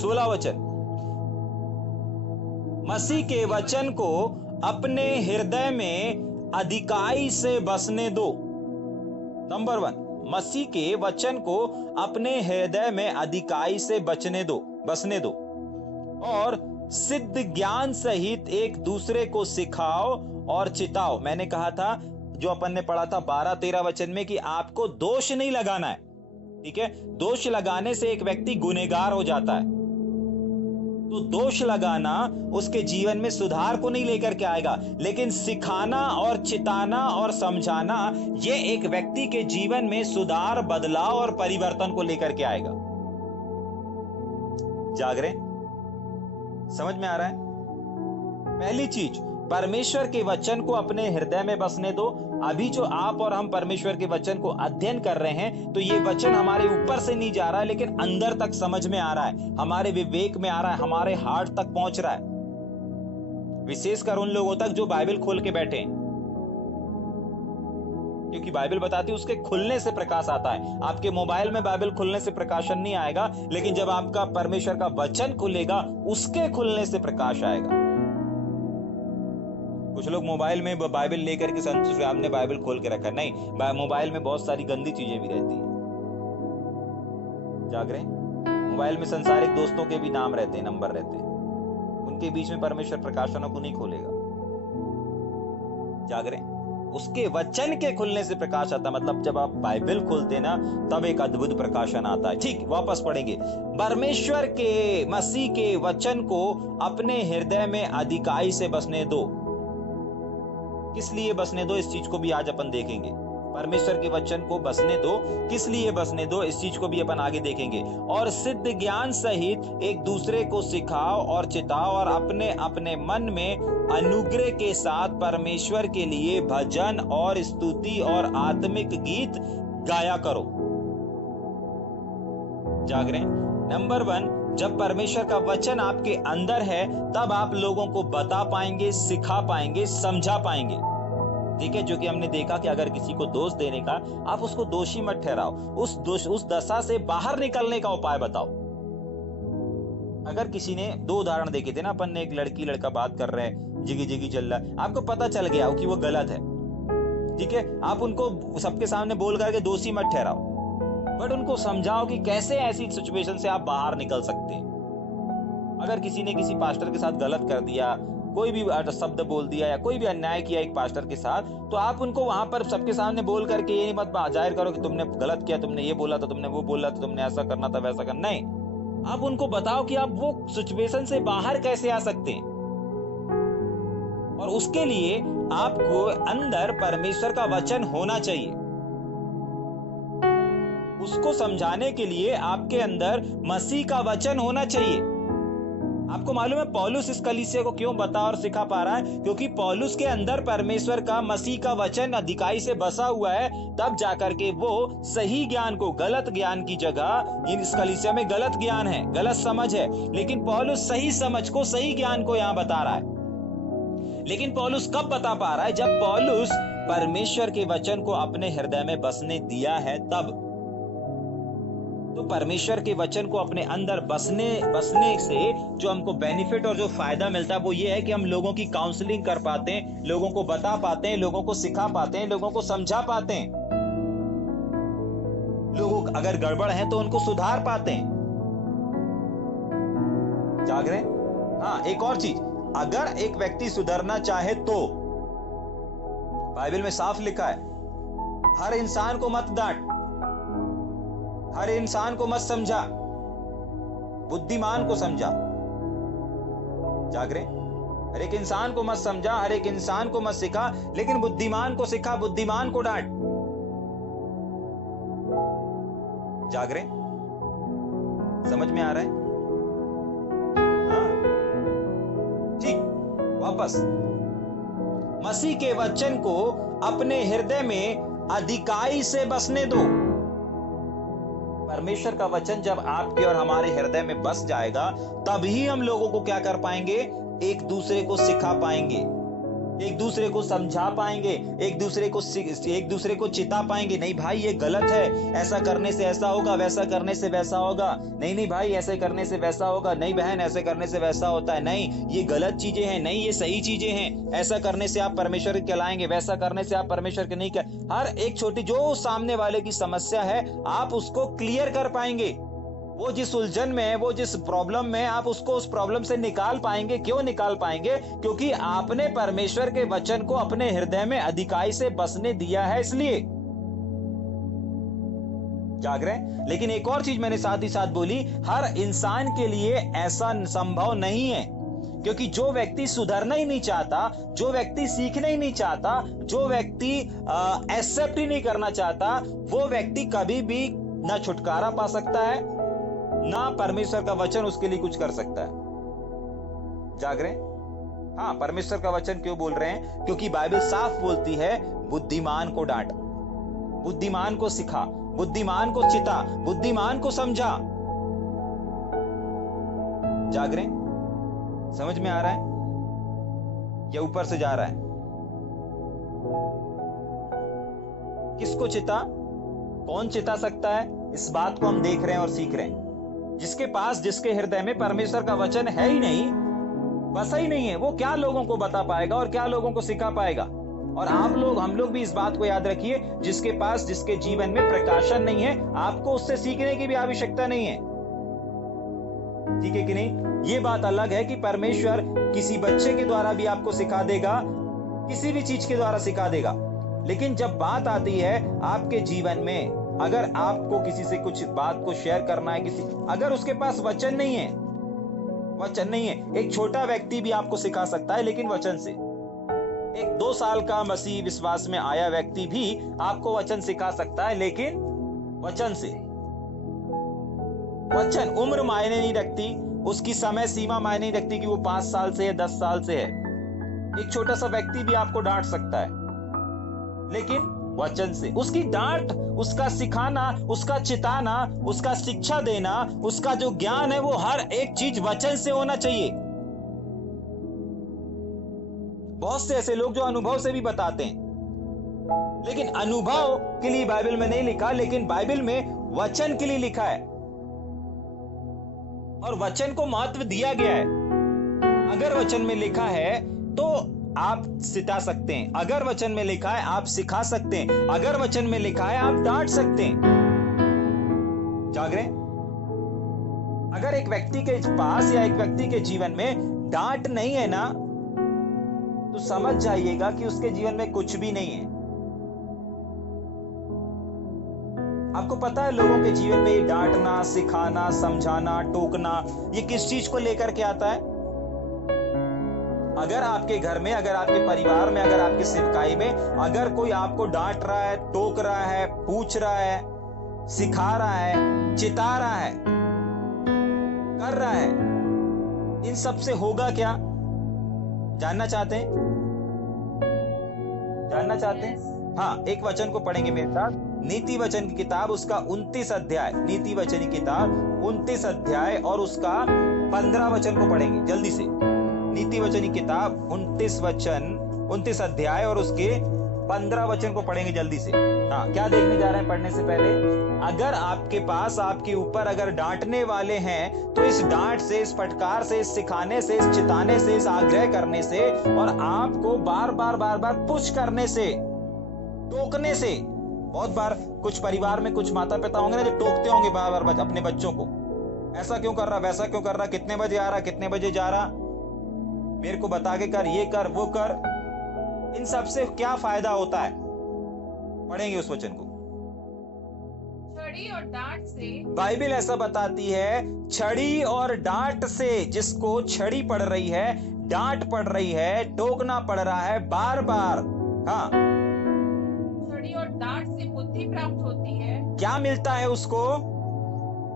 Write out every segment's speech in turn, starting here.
16 वचन, मसीह के वचन को अपने हृदय में अधिकाई से बसने दो। नंबर 1, मसीह के वचन को अपने हृदय में अधिकाई से बसने दो और सिद्ध ज्ञान सहित एक दूसरे को सिखाओ और चिताओ। मैंने कहा था, जो अपन ने पढ़ा था 12-13 वचन में, कि आपको दोष नहीं लगाना है। ठीक है, दोष लगाने से एक व्यक्ति गुनहगार हो जाता है। तो दोष लगाना उसके जीवन में सुधार को नहीं लेकर के आएगा, लेकिन सिखाना और चिताना और समझाना ये एक व्यक्ति के जीवन में सुधार, बदलाव और परिवर्तन को लेकर के आएगा। जाग रहे? समझ में आ रहा है? पहली चीज, परमेश्वर के वचन को अपने हृदय में बसने दो। अभी जो आप और हम परमेश्वर के वचन को अध्ययन कर रहे हैं, तो ये वचन हमारे ऊपर से नहीं जा रहा है, लेकिन अंदर तक समझ में आ रहा है, हमारे विवेक में आ रहा है, हमारे हार्ट तक पहुंच रहा है। विशेषकर उन लोगों तक जो बाइबल खोल के बैठे हैं, क्योंकि बाइबल बताती है उसके खुलने से प्रकाश आता है। आपके मोबाइल में बाइबल खुलने से प्रकाशन नहीं आएगा, लेकिन जब आपका परमेश्वर का वचन खुलेगा, उसके खुलने से प्रकाश आएगा। कुछ लोग मोबाइल में बाइबल लेकर के सामने बाइबल खोल के रखा, नहीं, मोबाइल में बहुत सारी गंदी चीजें भी रहती हैं। जाग रहे? मोबाइल में संसारिक दोस्तों के भी नाम रहते हैं, नंबर रहते हैं, उनके बीच में परमेश्वर प्रकाशनों को नहीं खोलेगा। जाग रहे? उसके वचन के खुलने से प्रकाश आता, मतलब जब आप बाइबल खोलते ना, तब एक अद्भुत प्रकाशन आता है। ठीक, वापस पढ़ेंगे। परमेश्वर के, मसीह के वचन को अपने हृदय में अधिकाई से बसने दो। किस लिए बसने दो, इस चीज को भी आज अपन देखेंगे। परमेश्वर के वचन को बसने दो, किस लिए बसने दो, इस चीज को भी अपन आगे देखेंगे। और सिद्ध ज्ञान सहित एक दूसरे को सिखाओ और चिताओ, और अपने अपने मन में अनुग्रह के साथ परमेश्वर के लिए भजन और स्तुति और आत्मिक गीत गाया करो। जाग रहे हैं? नंबर 1, जब परमेश्वर का वचन आपके अंदर है, तब आप लोगों को बता पाएंगे, सिखा पाएंगे, समझा पाएंगे। ठीक है, जो कि हमने देखा कि अगर किसी को दोष देने का, आप उसको दोषी मत ठहराओ, उस दशा से बाहर निकलने का उपाय बताओ। अगर किसी ने, 2 उदाहरण देखे थे ना अपन ने, एक लड़की लड़का बात कर रहे हैं, जिगी जिगी चल रहा है, आपको पता चल गया कि वो गलत है। ठीक है, आप उनको सबके सामने बोल करके दोषी मत ठहराओ, बट उनको समझाओ कि कैसे ऐसी सिचुएशन से आप बाहर निकल सकते हैं। अगर किसी ने किसी पास्टर के साथ गलत कर दिया, कोई भी शब्द बोल दिया या कोई भी अन्याय किया एक पास्टर के साथ, तो आप उनको वहां पर सबके सामने बोल करके ये मत जाहिर करो कि तुमने गलत किया, तुमने ये बोला था, तुमने वो बोला था, तुमने ऐसा करना था, वैसा करना। नहीं, आप उनको बताओ कि आप वो सिचुएशन से बाहर कैसे आ सकते हैं। और उसके लिए आपको अंदर परमेश्वर का वचन होना चाहिए। उसको समझाने के लिए आपके अंदर मसीह का वचन होना चाहिए। आपको मालूम है पौलुस इस कलीसिया को क्यों बता और सिखा पा रहा है? क्योंकि पौलुस के अंदर परमेश्वर का, मसीह का वचन अधिकाई से बसा हुआ है। तब जाकर के वो सही ज्ञान को, गलत ज्ञान की जगह, इस कलीसिया में गलत ज्ञान है, गलत समझ है, लेकिन पौलुस सही समझ को, सही ज्ञान को यहां बता रहा है। लेकिन पौलुस कब बता पा रहा है? जब पौलुस परमेश्वर के वचन को अपने हृदय में बसने दिया है, तब। तो परमेश्वर के वचन को अपने अंदर बसने से जो हमको बेनिफिट और जो फायदा मिलता है, वो ये है कि हम लोगों की काउंसलिंग कर पाते हैं, लोगों को बता पाते हैं, लोगों को सिखा पाते हैं, लोगों को समझा पाते हैं। लोग अगर गड़बड़ है तो उनको सुधार पाते हैं। जाग रहे हैं? हाँ, एक और चीज, अगर एक व्यक्ति सुधरना चाहे तो बाइबल में साफ लिखा है, हर इंसान को मत डांट, हर इंसान को मत समझा, बुद्धिमान को समझा। जाग रहे? हर एक इंसान को मत समझा, हर एक इंसान को मत सिखा, लेकिन बुद्धिमान को सिखा, बुद्धिमान को डांट। जाग रहे? समझ में आ रहा है? हाँ, ठीक। वापस, मसीह के वचन को अपने हृदय में अधिकाई से बसने दो। परमेश्वर का वचन जब आपके और हमारे हृदय में बस जाएगा, तभी हम लोगों को क्या कर पाएंगे? एक दूसरे को सिखा पाएंगे, एक दूसरे को समझा पाएंगे, एक दूसरे को चिता पाएंगे। नहीं भाई ये गलत है, ऐसा करने से ऐसा होगा, वैसा करने से वैसा होगा। नहीं नहीं भाई ऐसे करने से वैसा होगा, नहीं बहन ऐसे करने से वैसा होता है, नहीं ये गलत चीजें हैं, नहीं ये सही चीजें हैं, ऐसा करने से आप परमेश्वर के कहलाएंगे, वैसा करने से आप परमेश्वर के नहीं कह। हर एक छोटी जो सामने वाले की समस्या है आप उसको क्लियर कर पाएंगे। वो जिस उलझन में है, वो जिस प्रॉब्लम में, आप उसको उस प्रॉब्लम से निकाल पाएंगे। क्यों निकाल पाएंगे? क्योंकि आपने परमेश्वर के वचन को अपने हृदय में अधिकाई से बसने दिया है, इसलिए। जाग रहे? लेकिन एक और चीज मैंने साथ ही साथ बोली, हर इंसान के लिए ऐसा संभव नहीं है, क्योंकि जो व्यक्ति सुधरना ही नहीं चाहता, जो व्यक्ति सीखना ही नहीं चाहता, जो व्यक्ति एक्सेप्ट ही नहीं करना चाहता, वो व्यक्ति कभी भी ना छुटकारा पा सकता है, ना परमेश्वर का वचन उसके लिए कुछ कर सकता है। जाग रहे? हाँ, परमेश्वर का वचन क्यों बोल रहे हैं? क्योंकि बाइबल साफ बोलती है, बुद्धिमान को डांट, बुद्धिमान को सिखा, बुद्धिमान को चिता, बुद्धिमान को समझा। जाग रहे? समझ में आ रहा है या ऊपर से जा रहा है? किसको चिता? कौन चिता सकता है? इस बात को हम देख रहे हैं और सीख रहे हैं। जिसके पास, जिसके हृदय में परमेश्वर का वचन है ही नहीं, बसा ही नहीं है, वो क्या लोगों को बता पाएगा और क्या लोगों को सिखा पाएगा? और आप लोग, हम लोग भी इस बात को याद रखिए, जिसके पास, जिसके जीवन में प्रकाशन नहीं है, आपको उससे सीखने की भी आवश्यकता नहीं है। ठीक है कि नहीं? ये बात अलग है कि परमेश्वर किसी बच्चे के द्वारा भी आपको सिखा देगा, किसी भी चीज के द्वारा सिखा देगा। लेकिन जब बात आती है आपके जीवन में, अगर आपको किसी से कुछ बात को शेयर करना है, अगर उसके पास वचन नहीं है, वचन नहीं है, एक छोटा व्यक्ति भी आपको सिखा सकता है, लेकिन वचन से। एक 2 साल का मसीह विश्वास में आया व्यक्ति भी आपको वचन सिखा सकता है, लेकिन वचन से। वचन, उम्र मायने नहीं रखती, उसकी समय सीमा मायने नहीं रखती कि वो 5 साल से है, 10 साल से है। एक छोटा सा व्यक्ति भी आपको डांट सकता है, लेकिन वचन से। उसकी डांट, उसका सिखाना, उसका चिताना, उसका शिक्षा देना, उसका जो ज्ञान है, वो हर एक चीज वचन से होना चाहिए। बहुत से ऐसे लोग जो अनुभव से भी बताते हैं, लेकिन अनुभव के लिए बाइबल में नहीं लिखा, लेकिन बाइबल में वचन के लिए लिखा है, और वचन को महत्व दिया गया है। अगर वचन में लिखा है तो आप सिखा सकते हैं, अगर वचन में लिखा है आप सिखा सकते हैं, अगर वचन में लिखा है आप डांट सकते हैं। जाग रहे? अगर एक व्यक्ति के पास या एक व्यक्ति के जीवन में डांट नहीं है ना, तो समझ जाइएगा कि उसके जीवन में कुछ भी नहीं है। आपको पता है लोगों के जीवन में डांटना, सिखाना, समझाना, टोकना, ये किस चीज को लेकर के आता है? अगर आपके घर में, अगर आपके परिवार में, अगर आपकी सेवकाई में, अगर कोई आपको डांट रहा है, टोक रहा है, पूछ रहा है, सिखा रहा है, चिता रहा है, कर रहा है, इन सब से होगा क्या? जानना चाहते हैं? जानना चाहते हैं? हाँ, एक वचन को पढ़ेंगे मेरे साथ। नीति वचन की किताब, उसका 29 अध्याय, नीति वचन की किताब 29 अध्याय और उसका 15 वचन को पढ़ेंगे जल्दी से। नीति वचन की किताब 29 अध्याय और उसके 15 वचन को पढ़ेंगे जल्दी से। हाँ, क्या देखने जा रहे हैं पढ़ने से पहले? अगर आपके पास, आपके ऊपर अगर डांटने वाले हैं, तो इस डांट से, इस फटकार से, इस सिखाने से, इस चिताने से, इस आग्रह करने से और आपको बार बार पुश करने से, टोकने से। बहुत बार कुछ परिवार में कुछ माता पिता होंगे ना, जो टोकते होंगे बार बार अपने बच्चों को, ऐसा क्यों कर रहा, वैसा क्यों कर रहा, कितने बजे आ रहा, कितने बजे जा रहा, मेरे को बता के कर, ये कर, वो कर। इन सब से क्या फायदा होता है? पढ़ेंगे उस वचन को। छड़ी और डांट से, बाइबल ऐसा बताती है, छड़ी और डांट से, जिसको छड़ी पड़ रही है, डांट पड़ रही है, टोकना पड़ रहा है बार बार। हाँ, छड़ी और डांट से बुद्धि प्राप्त होती है। क्या मिलता है उसको?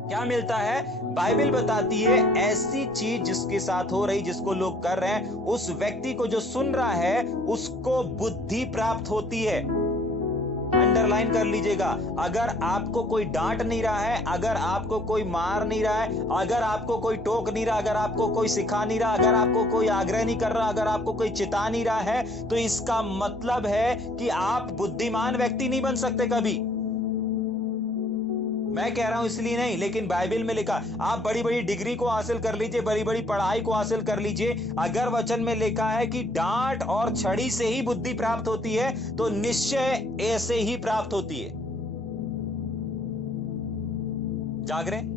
क्या मिलता है? बाइबल बताती है ऐसी चीज जिसके साथ हो रही, जिसको लोग कर रहे हैं, उस व्यक्ति को जो सुन रहा है उसको बुद्धि प्राप्त होती है। अंडरलाइन कर लीजिएगा। अगर आपको कोई डांट नहीं रहा है, अगर आपको कोई मार नहीं रहा है, अगर आपको कोई टोक नहीं रहा, अगर आपको कोई सिखा नहीं रहा, अगर आपको कोई आग्रह नहीं कर रहा, अगर आपको कोई चिता नहीं रहा है, तो इसका मतलब है कि आप बुद्धिमान व्यक्ति नहीं बन सकते कभी। मैं कह रहा हूं इसलिए नहीं, लेकिन बाइबल में लिखा, आप बड़ी बड़ी डिग्री को हासिल कर लीजिए, बड़ी बड़ी पढ़ाई को हासिल कर लीजिए, अगर वचन में लिखा है कि डांट और छड़ी से ही बुद्धि प्राप्त होती है, तो निश्चय ऐसे ही प्राप्त होती है। जाग रहे?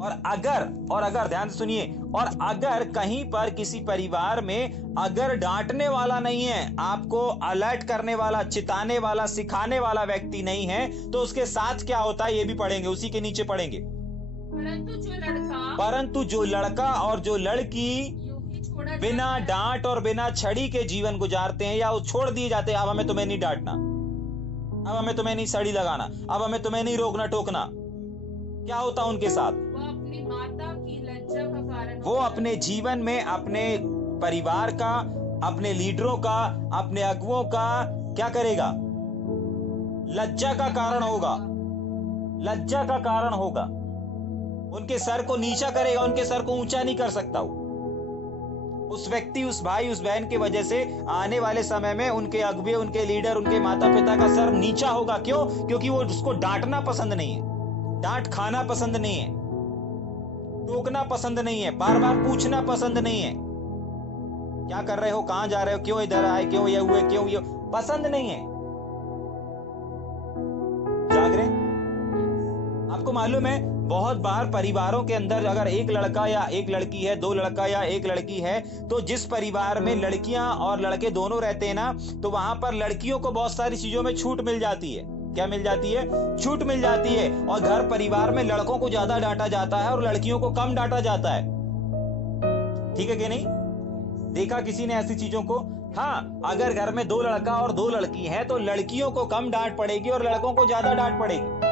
और अगर ध्यान से सुनिए, और अगर कहीं पर किसी परिवार में अगर डांटने वाला नहीं है, आपको अलर्ट करने वाला, चिताने वाला, सिखाने वाला व्यक्ति नहीं है, तो उसके साथ क्या होता है ये भी पढ़ेंगे, उसी के नीचे पढ़ेंगे। परंतु जो लड़का और जो लड़की बिना डांट और बिना छड़ी के जीवन गुजारते हैं, या वो छोड़ दिए जाते हैं, अब हमें तुम्हें नहीं डांटना, अब हमें तुम्हें नहीं छड़ी लगाना, अब हमें तुम्हें नहीं रोकना टोकना, क्या होता उनके साथ? वो अपनी माता की लज्जा का कारण, वो अपने जीवन में अपने परिवार का, अपने लीडरों का, अपने अगुओं का क्या करेगा? लज्जा का कारण होगा, लज्जा का कारण होगा। उनके सर को नीचा करेगा, उनके सर को ऊंचा नहीं कर सकता। उस व्यक्ति, उस भाई, उस बहन की वजह से आने वाले समय में उनके अगुए, उनके लीडर, उनके माता पिता का सर नीचा होगा। क्यों? क्योंकि वो उसको डांटना पसंद नहीं है, डांट खाना पसंद नहीं है, टोकना पसंद नहीं है, बार बार पूछना पसंद नहीं है, क्या कर रहे हो, कहां जा रहे हो, क्यों इधर आए, क्यों ये हुए, क्यों ये पसंद नहीं है। जाग रहे? आपको मालूम है, बहुत बार परिवारों के अंदर अगर एक लड़का या एक लड़की है, दो लड़का या एक लड़की है, तो जिस परिवार में लड़कियां और लड़के दोनों रहते हैं ना, तो वहां पर लड़कियों को बहुत सारी चीजों में छूट मिल जाती है। क्या मिल जाती है? छूट मिल जाती है। और घर परिवार में लड़कों को ज्यादा डांटा जाता है और लड़कियों को कम डांटा जाता है। ठीक है कि नहीं? देखा किसी ने ऐसी चीजों को? हाँ, अगर घर में दो लड़का और दो लड़की हैं, तो लड़कियों को कम डांट पड़ेगी और लड़कों को ज्यादा डांट पड़ेगी।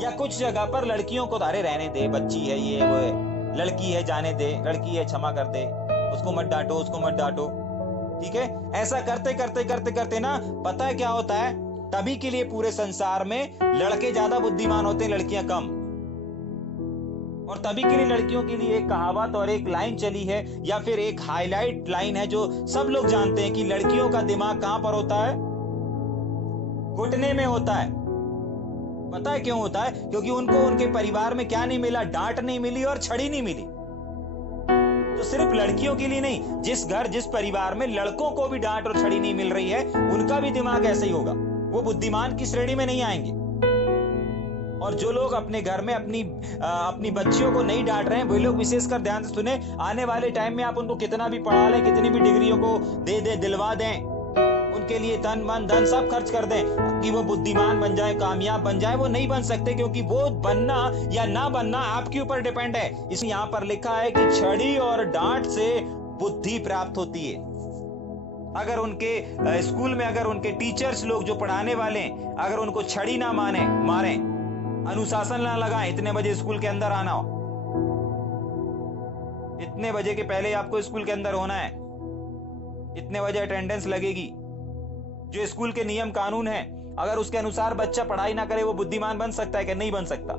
या कुछ जगह पर लड़कियों को अरे रहने दे, बच्ची है, ये वो है, लड़की है जाने दे, लड़की है क्षमा कर दे, उसको मत डांटो, उसको मत डांटो। ठीक है? ऐसा करते करते करते करते ना, पता है क्या होता है? तभी के लिए पूरे संसार में लड़के ज्यादा बुद्धिमान होते हैं, लड़कियां कम। और तभी के लिए लड़कियों के लिए एक कहावत और एक लाइन चली है, या फिर एक हाईलाइट लाइन है जो सब लोग जानते हैं, कि लड़कियों का दिमाग कहां पर होता है? घुटने में होता है। पता है क्यों होता है? क्योंकि उनको उनके परिवार में क्या नहीं मिला? डांट नहीं मिली और छड़ी नहीं मिली। तो सिर्फ लड़कियों के लिए नहीं, जिस घर, जिस परिवार में लड़कों को भी डांट और छड़ी नहीं मिल रही है, उनका भी दिमाग ऐसे ही होगा, वो बुद्धिमान की श्रेणी में नहीं आएंगे। और जो लोग अपने घर में अपनी बच्चियों को नहीं डांट रहे हैं, वे लोग विशेषकर ध्यान से सुने, आने वाले टाइम में आप उनको कितना भी पढ़ा लें, कितनी भी डिग्रियों को दे दिलवा दें, उनके लिए तन मन धन सब खर्च कर दें कि वो बुद्धिमान बन जाए, कामयाब बन जाए, वो नहीं बन सकते, क्योंकि वो बनना या ना बनना आपके ऊपर डिपेंड है। इसलिए यहां पर लिखा है कि छड़ी और डांट से बुद्धि प्राप्त होती है। अगर उनके स्कूल में, अगर उनके टीचर्स लोग जो पढ़ाने वाले, अगर उनको छड़ी ना मारे, अनुशासन ना लगाएं, इतने बजे स्कूल के अंदर आना हो, इतने बजे के पहले आपको स्कूल के अंदर होना है, इतने बजे अटेंडेंस लगेगी, जो स्कूल के नियम कानून है, अगर उसके अनुसार बच्चा पढ़ाई ना करे, वो बुद्धिमान बन सकता है कि नहीं बन सकता?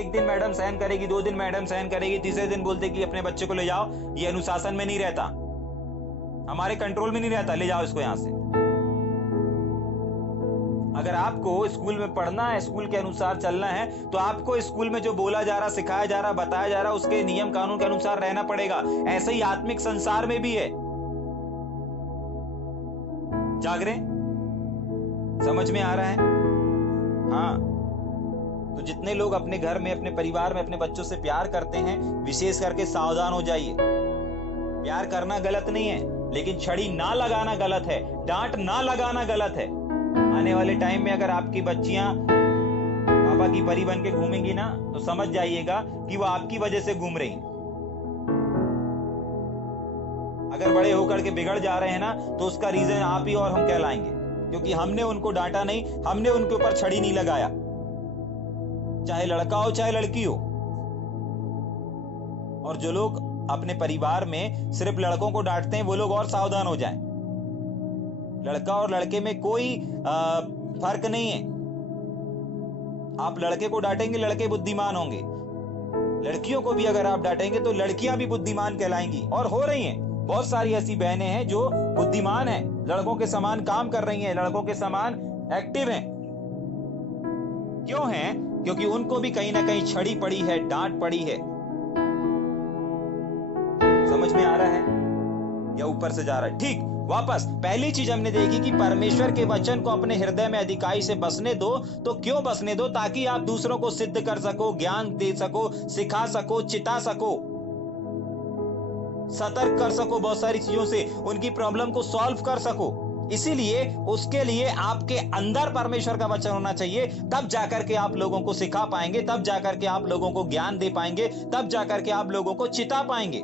एक दिन मैडम सहन करेगी, 2 दिन मैडम सहन करेगी, तीसरे दिन बोलते कि अपने बच्चे को ले जाओ, ये अनुशासन में नहीं रहता, हमारे कंट्रोल में नहीं रहता, ले जाओ इसको यहां से। अगर आपको स्कूल में पढ़ना है, स्कूल के अनुसार चलना है, तो आपको स्कूल में जो बोला जा रहा, सिखाया जा रहा, बताया जा रहा, उसके नियम कानून के अनुसार रहना पड़ेगा। ऐसे ही आत्मिक संसार में भी है। जाग रहे? समझ में आ रहा है? हाँ। तो जितने लोग अपने घर में, अपने परिवार में अपने बच्चों से प्यार करते हैं, विशेष करके सावधान हो जाइए। प्यार करना गलत नहीं है, लेकिन छड़ी ना लगाना गलत है, डांट ना लगाना गलत है। आने वाले टाइम में अगर आपकी बच्चियां पापा की परी बन के घूमेंगी ना, तो समझ जाइएगा कि वो आपकी वजह से घूम रही। अगर बड़े होकर के बिगड़ जा रहे हैं ना, तो उसका रीजन आप ही और हम कहलाएंगे, क्योंकि हमने उनको डांटा नहीं, हमने उनके ऊपर छड़ी नहीं लगाया, चाहे लड़का हो चाहे लड़की हो। और जो लोग अपने परिवार में सिर्फ लड़कों को डांटते हैं, वो लोग और सावधान हो जाएं। लड़का और लड़के में कोई फर्क नहीं है। आप लड़के को डांटेंगे, लड़के बुद्धिमान होंगे। लड़कियों को भी अगर आप डांटेंगे तो लड़कियां भी बुद्धिमान कहलाएंगी, और हो रही हैं। बहुत सारी ऐसी बहनें हैं जो बुद्धिमान हैं, लड़कों के समान काम कर रही हैं, लड़कों के समान एक्टिव हैं। क्यों हैं? क्योंकि उनको भी कहीं ना कहीं छड़ी पड़ी है, डांट पड़ी है। समझ में आ रहा है या ऊपर से जा रहा है? ठीक। वापस पहली चीज हमने देखी कि परमेश्वर के वचन को अपने हृदय में अधिकाई से बसने दो। तो क्यों बसने दो? ताकि आप दूसरों को सिद्ध कर सको, ज्ञान दे सको, सिखा सको, चिता सको, सतर्क कर सको, बहुत सारी चीजों से उनकी प्रॉब्लम को सॉल्व कर सको। इसीलिए उसके लिए आपके अंदर परमेश्वर का वचन होना चाहिए। तब जाकर के आप लोगों को सिखा पाएंगे, तब जाकर के आप लोगों को ज्ञान दे पाएंगे, तब जाकर के आप लोगों को चिता पाएंगे।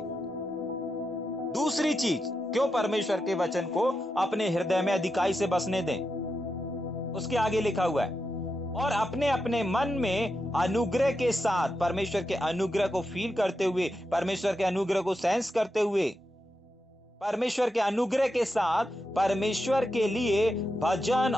दूसरी चीज, क्यों परमेश्वर के वचन को अपने हृदय में अधिकाई से बसने दें? उसके आगे लिखा हुआ है, और अपने अपने मन में अनुग्रह के साथ, परमेश्वर के अनुग्रह को फील करते हुए, परमेश्वर के अनुग्रह को सेंस करते हुए, परमेश्वर के अनुग्रह के साथ परमेश्वर के लिए भजन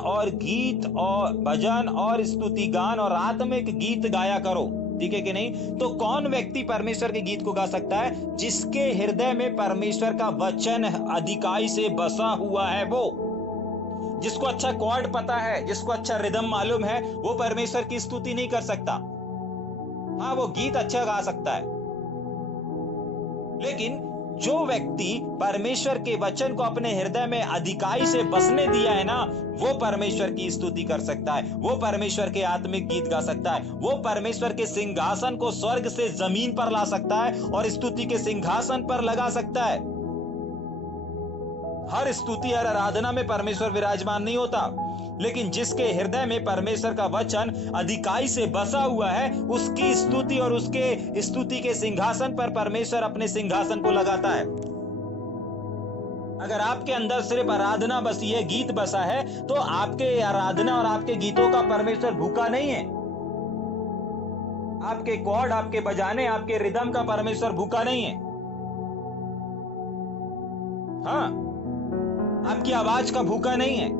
और स्तुति गान और आत्मिक गीत गाया करो। ठीक है कि नहीं? तो कौन व्यक्ति परमेश्वर के गीत को गा सकता है? जिसके हृदय में परमेश्वर का वचन अधिकाई से बसा हुआ है। वो जिसको अच्छा कॉर्ड पता है, जिसको अच्छा रिदम मालूम है, वो परमेश्वर की स्तुति नहीं कर सकता। हाँ, वो गीत अच्छा गा सकता है, लेकिन जो व्यक्ति परमेश्वर के वचन को अपने हृदय में अधिकाई से बसने दिया है ना, वो परमेश्वर की स्तुति कर सकता है, वो परमेश्वर के आत्मिक गीत गा सकता है, वो परमेश्वर के सिंहासन को स्वर्ग से जमीन पर ला सकता है और स्तुति के सिंहासन पर लगा सकता है। हर स्तुति, हर आराधना में परमेश्वर विराजमान नहीं होता, लेकिन जिसके हृदय में परमेश्वर का वचन अधिकाई से बसा हुआ है, उसकी स्तुति और उसके स्तुति के सिंहासन पर परमेश्वर अपने सिंहासन को लगाता है। अगर आपके अंदर सिर्फ आराधना बसी है, गीत बसा है, तो आपके आराधना और आपके गीतों का परमेश्वर भूखा नहीं है। आपके कॉर्ड, आपके बजाने, आपके रिदम का परमेश्वर भूखा नहीं है। हाँ, आपकी आवाज का भूखा नहीं है।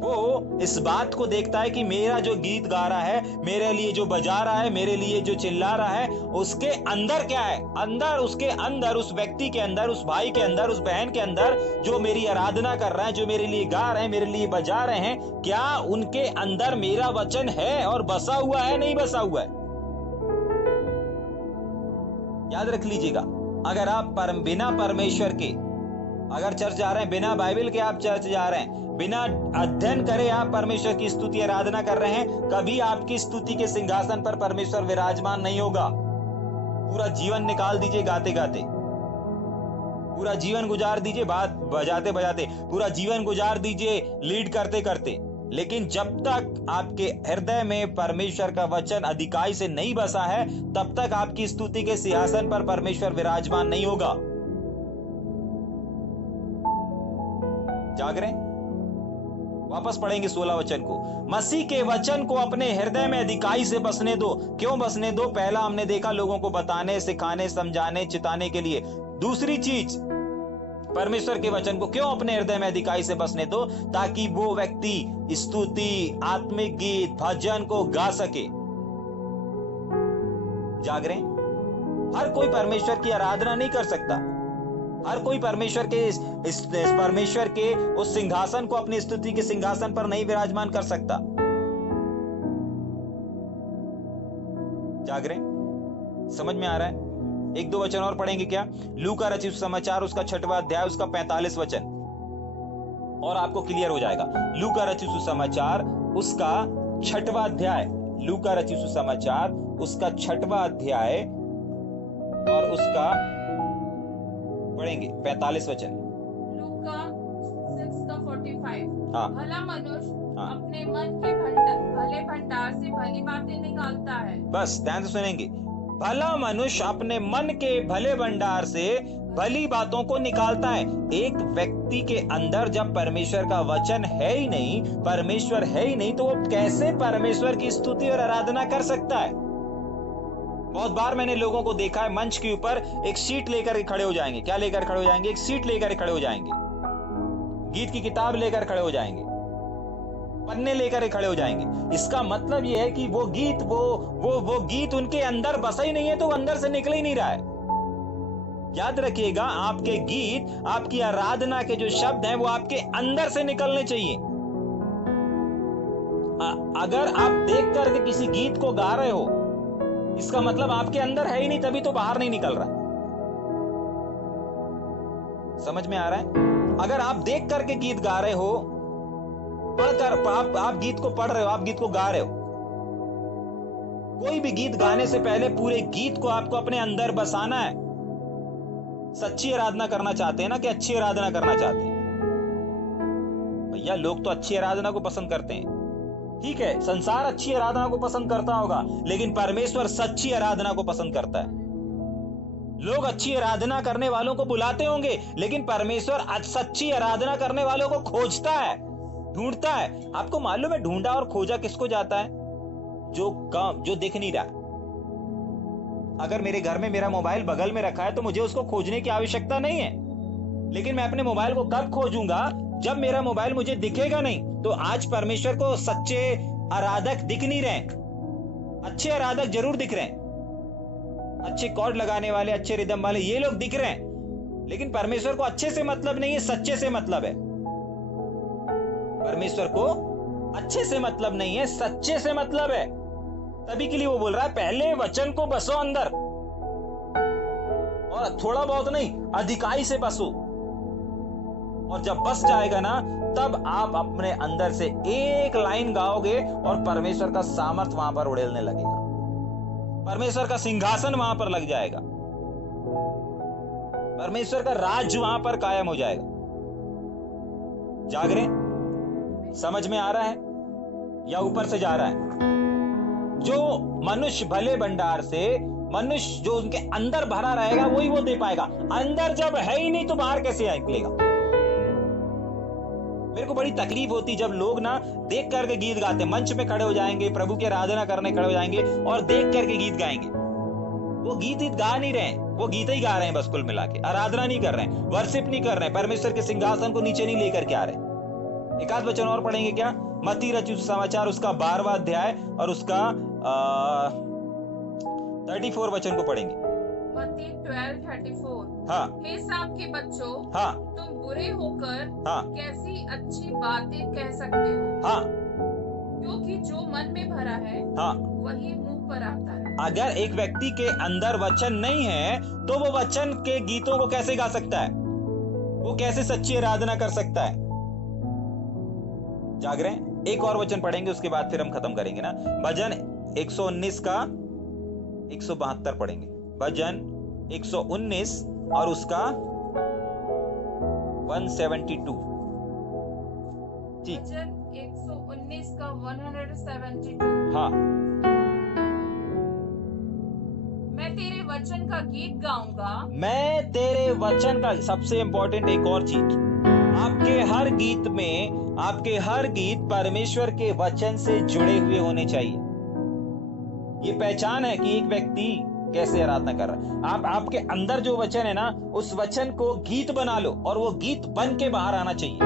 वो इस बात को देखता है कि मेरा जो गीत गा रहा है, मेरे लिए जो बजा रहा है, मेरे लिए जो चिल्ला रहा है, उसके अंदर क्या है? अंदर, उसके अंदर, उस व्यक्ति के अंदर, उस भाई के अंदर, उस बहन के अंदर जो मेरी आराधना कर रहा है, जो मेरे लिए गा रहे हैं, मेरे लिए बजा रहे हैं, क्या उनके अंदर मेरा वचन है और बसा हुआ है, नहीं बसा हुआ है? याद रख लीजिएगा, अगर आप बिना परमेश्वर के, अगर चर्च जा रहे हैं, बिना बाइबल के आप चर्च जा रहे हैं, बिना अध्ययन करे आप परमेश्वर की स्तुति आराधना कर रहे हैं, कभी आपकी स्तुति के सिंहासन पर परमेश्वर विराजमान नहीं होगा। पूरा जीवन निकाल दीजिए गाते गाते, पूरा जीवन गुजार दीजिए बात बजाते बजाते, पूरा जीवन गुजार दीजिए लीड करते करते, लेकिन जब तक आपके हृदय में परमेश्वर का वचन अधिकाई से नहीं बसा है, तब तक आपकी स्तुति के सिंहासन पर परमेश्वर विराजमान नहीं होगा। जाग रहे हैं? वापस पढ़ेंगे 16 वचन को। मसीह के वचन को अपने हृदय में अधिकाई से बसने दो। क्यों बसने दो? पहला हमने देखा, लोगों को बताने, सिखाने, समझाने, चिताने के लिए। दूसरी चीज, परमेश्वर के वचन को क्यों अपने हृदय में अधिकाई से बसने दो? ताकि वो व्यक्ति स्तुति, आत्मिक गीत, भजन को गा सके। जाग रहे हैं? हर कोई परमेश्वर की आराधना नहीं कर सकता। हर कोई परमेश्वर के उस सिंहासन को, अपनी स्तुति के सिंहासन पर नहीं विराजमान कर सकता। जाग रहे? समझ में आ रहा है? एक दो वचन और पढ़ेंगे क्या? लूका रचित सुसमाचार, उसका 6वां अध्याय, उसका 45 वचन, और आपको क्लियर हो जाएगा। लूका रचित सुसमाचार, उसका 6वां अध्याय, लूका रचित सुसमाचार, उसका 6वां अध्याय और उसका पढ़ेंगे 45 वचन। लूका 6:45। हाँ। भला मनुष्य हाँ। अपने मन के भले भंडार से भली बातें निकालता है। बस ध्यान से सुनेंगे। भला मनुष्य अपने मन के भले भंडार से भली बातों को निकालता है। एक व्यक्ति के अंदर जब परमेश्वर का वचन है ही नहीं, परमेश्वर है ही नहीं, तो वो कैसे परमेश्वर की स्तुति और आराधना कर सकता है? बहुत बार मैंने लोगों को देखा है, मंच के ऊपर एक सीट लेकर खड़े हो जाएंगे। क्या लेकर खड़े हो जाएंगे? एक सीट लेकर खड़े हो जाएंगे। गीत की किताब लेकर खड़े हो जाएंगे, पन्ने लेकर खड़े हो जाएंगे। इसका मतलब यह है कि वो गीत वो गीत उनके अंदर बसा ही नहीं है, तो वो अंदर से निकल ही नहीं रहा है। याद रखिएगा, आपके गीत, आपकी आराधना के जो शब्द हैं वो आपके अंदर से निकलने चाहिए। अगर आप देख करके किसी गीत को गा रहे हो, इसका मतलब आपके अंदर है ही नहीं, तभी तो बाहर नहीं निकल रहा। समझ में आ रहा है? अगर आप देख करके गीत गा रहे हो, पढ़कर आप गीत को पढ़ रहे हो, आप गीत को गा रहे हो, कोई भी गीत गाने से पहले पूरे गीत को आपको अपने अंदर बसाना है। सच्ची आराधना करना चाहते हैं ना, कि अच्छी आराधना करना चाहते हैं? भैया, लोग तो अच्छी आराधना को पसंद करते हैं, ठीक है, संसार अच्छी आराधना को पसंद करता होगा, लेकिन परमेश्वर सच्ची आराधना को पसंद करता है। लोग अच्छी आराधना करने वालों को बुलाते होंगे, लेकिन परमेश्वर सच्ची आराधना करने वालों को खोजता है, ढूंढता है। आपको मालूम है, ढूंढा और खोजा किसको जाता है? जो दिख नहीं रहा। अगर मेरे घर में मेरा मोबाइल बगल में रखा है तो मुझे उसको खोजने की आवश्यकता नहीं है, लेकिन मैं अपने मोबाइल को कब खोजूंगा? जब मेरा मोबाइल मुझे दिखेगा नहीं। तो आज परमेश्वर को सच्चे आराधक दिख नहीं रहे, अच्छे आराधक जरूर दिख रहे हैं, अच्छे कॉर्ड लगाने वाले, अच्छे रिदम वाले, ये लोग दिख रहे हैं, लेकिन परमेश्वर को अच्छे से मतलब नहीं है, सच्चे से मतलब है। परमेश्वर को अच्छे से मतलब नहीं है, सच्चे से मतलब है। तभी के लिए वो बोल रहा है, पहले वचन को बसो अंदर, और थोड़ा बहुत नहीं, अधिकाई से बसो। और जब बस जाएगा ना, तब आप अपने अंदर से एक लाइन गाओगे और परमेश्वर का सामर्थ वहां पर उड़ेलने लगेगा, परमेश्वर का सिंहासन वहां पर लग जाएगा, परमेश्वर का राज वहां पर कायम हो जाएगा। जाग रहे? समझ में आ रहा है या ऊपर से जा रहा है? जो मनुष्य भले भंडार से, मनुष्य जो उनके अंदर भरा रहेगा वही वो दे पाएगा। अंदर जब है ही नहीं तो बाहर कैसे निकलेगा? मेरे को बड़ी तकलीफ होती जब लोग ना देख करके गीत गाते, मंच में खड़े हो जाएंगे, प्रभु की आराधना करने खड़े हो जाएंगे और देख करके गीत गाएंगे। वो गीत गा नहीं रहे हैं, वो गीत ही गा रहे हैं बस, कुल मिला के आराधना नहीं कर रहे हैं, वर्शिप नहीं कर रहे हैं, परमेश्वर के सिंहासन को नीचे नहीं लेकर के आ रहे। एक आध वचन और पढ़ेंगे क्या? मत्ती रचित समाचार उसका 12वां अध्याय और उसका 34 वचन को पढ़ेंगे। मत्ती 12:34। हाँ। हे सांप के बच्चों, हाँ। तुम बुरे होकर हाँ। कैसी अच्छी बातें कह सकते हो? हाँ। क्योंकि जो मन में भरा है, हाँ, वही मुंह पर आता है। अगर एक व्यक्ति के अंदर वचन नहीं है तो वो वचन के गीतों को कैसे गा सकता है? वो कैसे सच्ची आराधना कर सकता है? जाग रहे हैं? एक और वचन पढ़ेंगे, उसके बाद फिर हम खत्म करेंगे ना। भजन 119 का 172 पढ़ेंगे। भजन 119 और उसका 172। ठीक। भजन 119 का 172। हाँ। मैं तेरे वचन का गीत गाऊंगा। मैं तेरे वचन का, सबसे इंपॉर्टेंट एक और चीज, आपके हर गीत परमेश्वर के वचन से जुड़े हुए होने चाहिए। ये पहचान है कि एक व्यक्ति कैसे आराधना कर रहा है। आपके अंदर जो वचन है ना, उस वचन को गीत बना लो और वो गीत बन के बाहर आना चाहिए।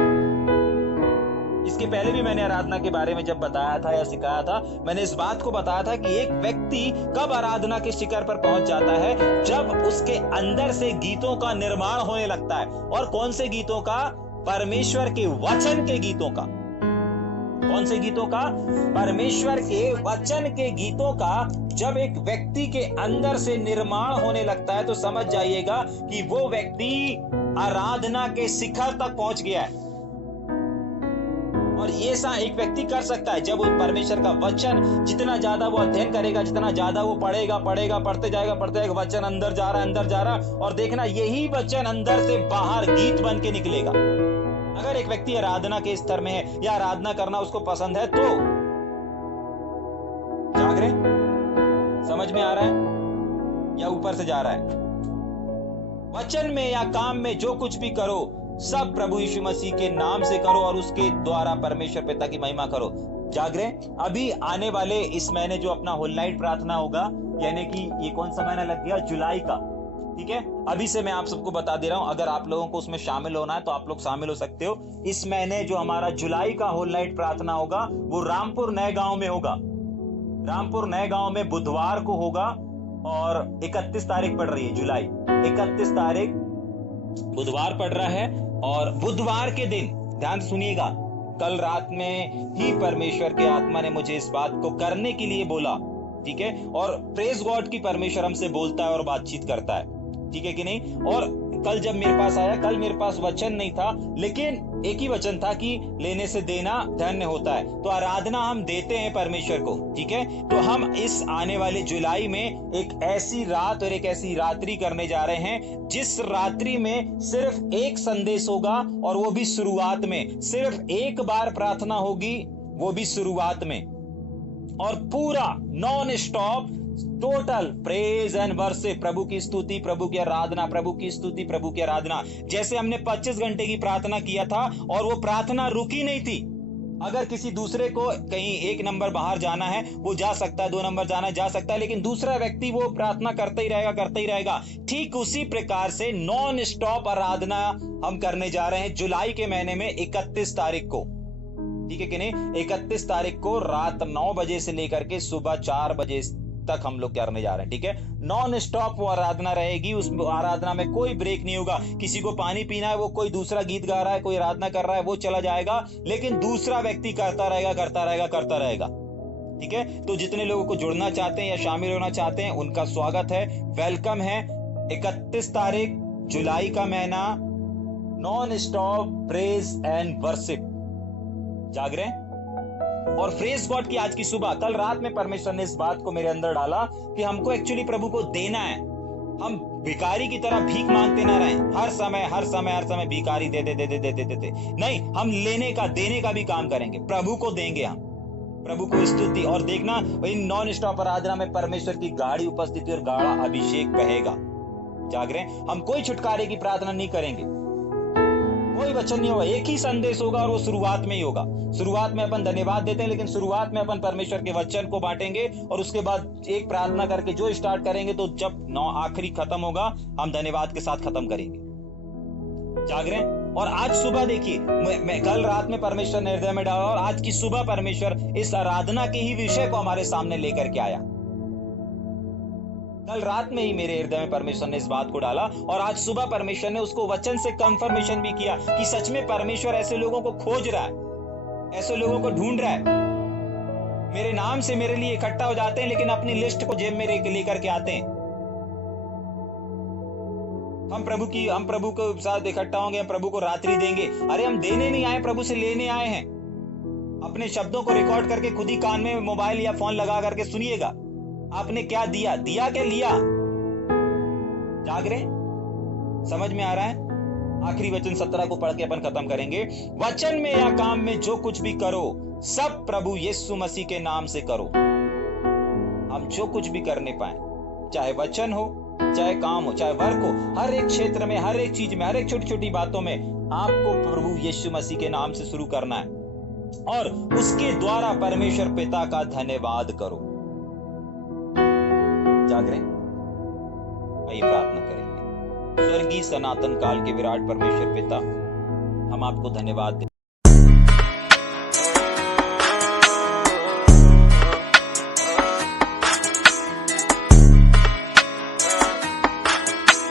इसके पहले भी मैंने आराधना के बारे में जब बताया था या सिखाया था, मैंने इस बात को बताया था कि एक व्यक्ति कब आराधना के शिखर पर पहुंच जाता है, जब उसके अंदर से गीतों का निर्माण होने लगता है। और कौन से गीतों का? परमेश्वर के वचन के गीतों का। कौन से गीतों का? परमेश्वर के वचन के गीतों का। जब एक व्यक्ति के अंदर से निर्माण होने लगता है तो समझ जाइएगा कि वो व्यक्ति आराधना के शिखर तक पहुंच गया है। और ये सा एक व्यक्ति कर सकता है जब वो परमेश्वर का वचन जितना ज्यादा वो अध्ययन करेगा, जितना ज्यादा वो पढ़ेगा, पढ़ते जाएगा, वचन अंदर जा रहा, और देखना यही वचन अंदर से बाहर गीत बन के निकलेगा। अगर एक व्यक्ति आराधना के स्तर में है या आराधना करना उसको पसंद है, तो जाग रहे? समझ में आ रहा है या ऊपर से जा रहा है? वचन में या काम में जो कुछ भी करो, सब प्रभु यीशु मसीह के नाम से करो और उसके द्वारा परमेश्वर पिता की महिमा करो। जाग रहे? अभी आने वाले इस महीने जो अपना होल नाइट प्रार्थना होगा, यानी कि ये कौन सा महीना लग गया? जुलाई का। ठीक है, अभी से मैं आप सबको बता दे रहा हूं, अगर आप लोगों को उसमें शामिल होना है तो आप लोग शामिल हो सकते हो। इस महीने जो हमारा जुलाई का होल नाइट प्रार्थना होगा वो रामपुर नए गांव में होगा। रामपुर नए गांव में बुधवार को होगा और 31 तारीख पड़ रही है जुलाई, 31 तारीख बुधवार पड़ रहा है। और बुधवार के दिन ध्यान से सुनिएगा, कल रात में ही परमेश्वर के आत्मा ने मुझे इस बात को करने के लिए बोला, ठीक है। और प्रेज गॉड की परमेश्वर हमसे बोलता है और बातचीत करता है, ठीक है कि नहीं। और कल जब मेरे पास आया, कल मेरे पास वचन नहीं था, लेकिन एक ही वचन था कि लेने से देना धन्य होता है। तो आराधना हम देते हैं परमेश्वर को, ठीक है। तो हम इस आने वाले जुलाई में एक ऐसी रात और एक ऐसी रात्रि करने जा रहे हैं जिस रात्रि में सिर्फ एक संदेश होगा, और वो भी शुरुआत में, सिर्फ एक बार प्रार्थना होगी, वो भी शुरुआत में, और पूरा non stop total praise and worship, प्रभु की स्तुति, प्रभु की आराधना, प्रभु की स्तुति, प्रभु की आराधना। जैसे हमने 25 घंटे की प्रार्थना किया था और वो प्रार्थना रुकी नहीं थी। अगर किसी दूसरे को कहीं 1 नंबर बाहर जाना है वो जा सकता है, 2 नंबर जाना है जा सकता है, लेकिन दूसरा व्यक्ति वो प्रार्थना करता ही रहेगा, करता ही रहेगा। ठीक उसी प्रकार से नॉन स्टॉप आराधना हम करने जा रहे हैं जुलाई के महीने में 31 तारीख को, ठीक है कि नहीं। 31 तारीख को रात 9 बजे से लेकर के सुबह 4 बजे तक हम लोग करने जा रहे हैं, ठीक है। नॉन स्टॉप वो आराधना रहेगी, उस आराधना में कोई ब्रेक नहीं होगा। किसी को पानी पीना है, वो कोई दूसरा गीत गा रहा है, कोई आराधना कर रहा है, वो चला जाएगा, लेकिन दूसरा व्यक्ति करता रहेगा, करता रहेगा, करता रहेगा, ठीक है। तो जितने लोगों को जुड़ना चाहते हैं या शामिल होना चाहते हैं उनका स्वागत है, वेलकम है। 31 तारीख जुलाई का महीना, non stop praise and worship, जाग रहे हैं। और प्रेज गॉड की आज की सुबह, कल रात में परमेश्वर ने इस बात को मेरे अंदर डाला कि हमको एक्चुअली प्रभु को देना है। हम भिखारी की तरह भीख मांगते ना रहें, हर समय भिखारी दे दे दे दे दे दे दे, नहीं, हम लेने का, देने का भी काम करेंगे, प्रभु को देंगे, हम प्रभु को स्तुति। और देखना इन नॉन स्टॉप आराधना में परमेश्वर की गाढ़ी उपस्थिति और गाढ़ा अभिषेक बहेगा, जाग रहे हैं। हम कोई छुटकारे की प्रार्थना नहीं करेंगे, कोई वचन नहीं होगा, एक ही संदेश होगा और वो शुरुआत में ही होगा। शुरुआत में अपन धन्यवाद देते हैं, लेकिन शुरुआत में अपन परमेश्वर के वचन को बांटेंगे और उसके बाद एक प्रार्थना करके जो स्टार्ट करेंगे, तो जब आखिरी खत्म होगा हम धन्यवाद के साथ खत्म करेंगे, जाग रहे हैं। और आज सुबह देखिए, मैं कल रात में परमेश्वर ने हृदय में डाला और आज की सुबह परमेश्वर इस आराधना के ही विषय को हमारे सामने लेकर के आया। कल रात में ही मेरे हृदय में परमेश्वर ने इस बात को डाला और आज सुबह परमेश्वर ने उसको वचन से कंफर्मेशन भी किया कि सच में परमेश्वर ऐसे लोगों को खोज रहा है, ऐसे लोगों को ढूंढ रहा है। मेरे नाम से मेरे लिए इकट्ठा हो जाते हैं, लेकिन अपनी लिस्ट को जेब में लेकर के आते हैं। हम प्रभु के साथ इकट्ठा होंगे, हम प्रभु को रात्रि देंगे। अरे हम देने नहीं आए, प्रभु से लेने आए हैं। अपने शब्दों को रिकॉर्ड करके खुद ही कान में मोबाइल या फोन लगा करके सुनिएगा, आपने क्या दिया, दिया क्या लिया, जाग रहे, समझ में आ रहा है। आखिरी वचन 17 को पढ़ के अपन खत्म करेंगे। वचन में या काम में जो कुछ भी करो सब प्रभु यीशु मसीह के नाम से करो। हम जो कुछ भी करने पाए, चाहे वचन हो, चाहे काम हो, चाहे वर्क हो, हर एक क्षेत्र में, हर एक चीज में, हर एक छोटी छोटी बातों में आपको प्रभु यीशु मसीह के नाम से शुरू करना है और उसके द्वारा परमेश्वर पिता का धन्यवाद करो, जाग रहे। आइए प्रार्थना करेंगे। स्वर्गीय सनातन काल के विराट परमेश्वर पिता, हम आपको धन्यवाद दें।